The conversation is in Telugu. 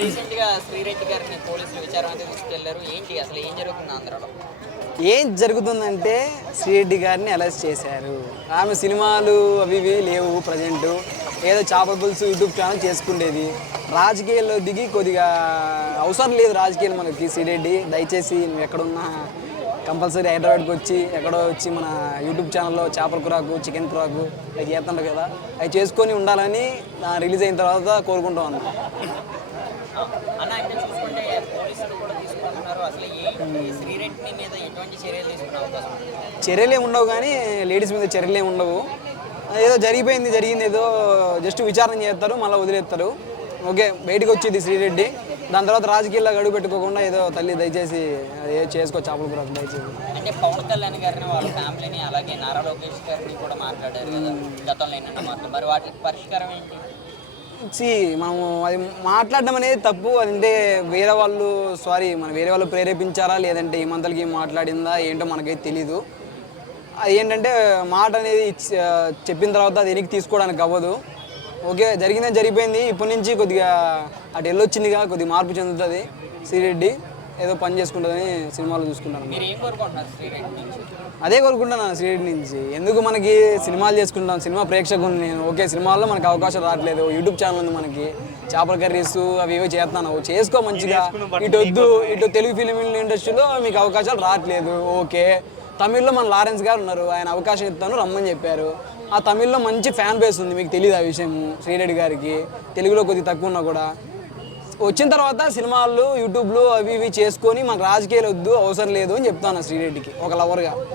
రీసెంట్‌గా శ్రీరెడ్డి గారిని పోలీసులు విచారణకు తీసుకెళ్లారు. ఏంటి అసలు ఏం జరుగుతుంది ఆంధ్రాలో? ఏం జరుగుతుందంటే శ్రీరెడ్డి గారిని అరెస్ట్ చేశారు. ఆమె సినిమాలు అవి ఇవి లేవు ప్రజెంటు. ఏదో చేపల పులుసు యూట్యూబ్ ఛానల్ చేసుకునేది. రాజకీయాల్లో దిగి కొద్దిగా అవసరం లేదు రాజకీయాలు మనకి. శ్రీరెడ్డి దయచేసి నువ్వు ఎక్కడున్నా కంపల్సరీ హైదరాబాద్కి వచ్చి ఎక్కడో వచ్చి మన యూట్యూబ్ ఛానల్లో చేపల కూరాకు చికెన్ కూరాకు అవి చేస్తుంటారు కదా, అవి చేసుకొని ఉండాలని రిలీజ్ అయిన తర్వాత కోరుకుంటాం అన్న. అన్న అయితే చూసుకుంటే పోలీసులు కూడా తీసుకుంటున్నారు. అసలు ఏంటి శ్రీరెడ్డి మీద ఎటువంటి చర్యలు తీసుకునే అవకాశం ఉంది? చర్యలు ఏమి ఉండవు, కానీ లేడీస్ మీద చర్యలు ఏమి ఉండవు. ఏదో జరిగింది ఏదో జస్ట్ విచారణ చేస్తారు, మళ్ళీ వదిలేస్తారు. ఓకే, బయటకు వచ్చేది శ్రీరెడ్డి. దాని తర్వాత రాజకీయాల్లో గడువు పెట్టుకోకుండా ఏదో తల్లి దయచేసి ఏదో చేసుకో చేపల కూర దయచేసి. అంటే పవన్ కళ్యాణ్ గారిని వాళ్ళ ఫ్యామిలీని అలాగే నారా లోకేష్ గారిని కూడా మాట్లాడారు కదా గతంలో ఏంటంటే మాట్లాడు, మరి వాటికి పరిష్కారం ఏంటి? మనము అది మాట్లాడడం అనేది తప్పు. అదంటే వేరే వాళ్ళు ప్రేరేపించారా లేదంటే ఈ మంతలకి మాట్లాడిందా ఏంటో మనకైతే తెలీదు. అది ఏంటంటే మాట అనేది చెప్పిన తర్వాత అది వెనక్కి తీసుకోవడానికి అవ్వదు. ఓకే, జరిగిందని జరిగిపోయింది. ఇప్పటి నుంచి కొద్దిగా అటు వెళ్ళొచ్చిందిగా, కొద్దిగా మార్పు చెందుతుంది. శ్రీరెడ్డి ఏదో పని చేసుకుంటుందని సినిమాలో చూసుకుంటాను. మీరు ఏం కోరుకుంటున్నారు శ్రీరెడ్డి నుంచి? అదే కోరుకుంటున్నాను శ్రీరెడ్డి నుంచి. ఎందుకు మనకి సినిమాలు చేసుకుంటాం, సినిమా ప్రేక్షకుని నేను. ఓకే, సినిమాల్లో మనకు అవకాశం రావట్లేదు. యూట్యూబ్ ఛానల్ ఉంది మనకి, చేపల కర్రీస్ అవి ఏవో చేస్తున్నావు, చేసుకో మంచిగా. ఇటు తెలుగు ఫిలిం ఇండస్ట్రీలో మీకు అవకాశాలు రావట్లేదు. ఓకే, తమిళ్లో మన లారెన్స్ గారు ఉన్నారు, ఆయన అవకాశం ఇస్తాను రమ్మని చెప్పారు. ఆ తమిళ్లో మంచి ఫ్యాన్ బేస్ ఉంది, మీకు తెలియదు ఆ విషయం. శ్రీరెడ్డి గారికి తెలుగులో కొద్దిగా తక్కువ ఉన్నా కూడా వచ్చిన తర్వాత సినిమాలు యూట్యూబ్లో అవి ఇవి చేసుకొని మనకు రాజకీయాలు వద్దు, అవసరం లేదు అని చెప్తాను శ్రీరెడ్డికి ఒక లవర్గా.